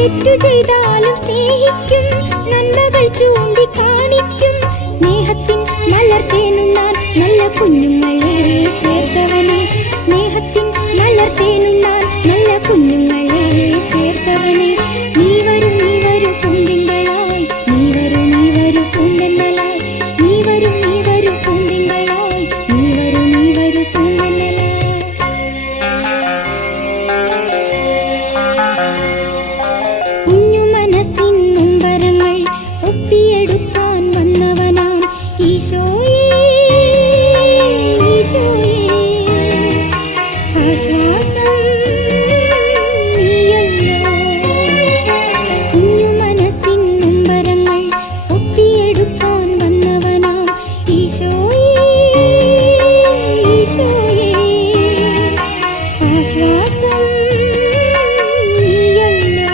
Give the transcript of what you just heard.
തെറ്റു ചെയ്താലും സ്നേഹിക്കും, നന്മകൾ ചൂണ്ടിക്കാണിക്കും. സ്നേഹത്തിൻ മലർത്തേനുണ്ണാൻ നല്ല കുഞ്ഞുങ്ങളെ ചേർത്തവനെ, സ്നേഹത്തിൻ മലർത്തേനുണ്ണാൻ നല്ല കുഞ്ഞുങ്ങളെ ചേർത്തവനെ.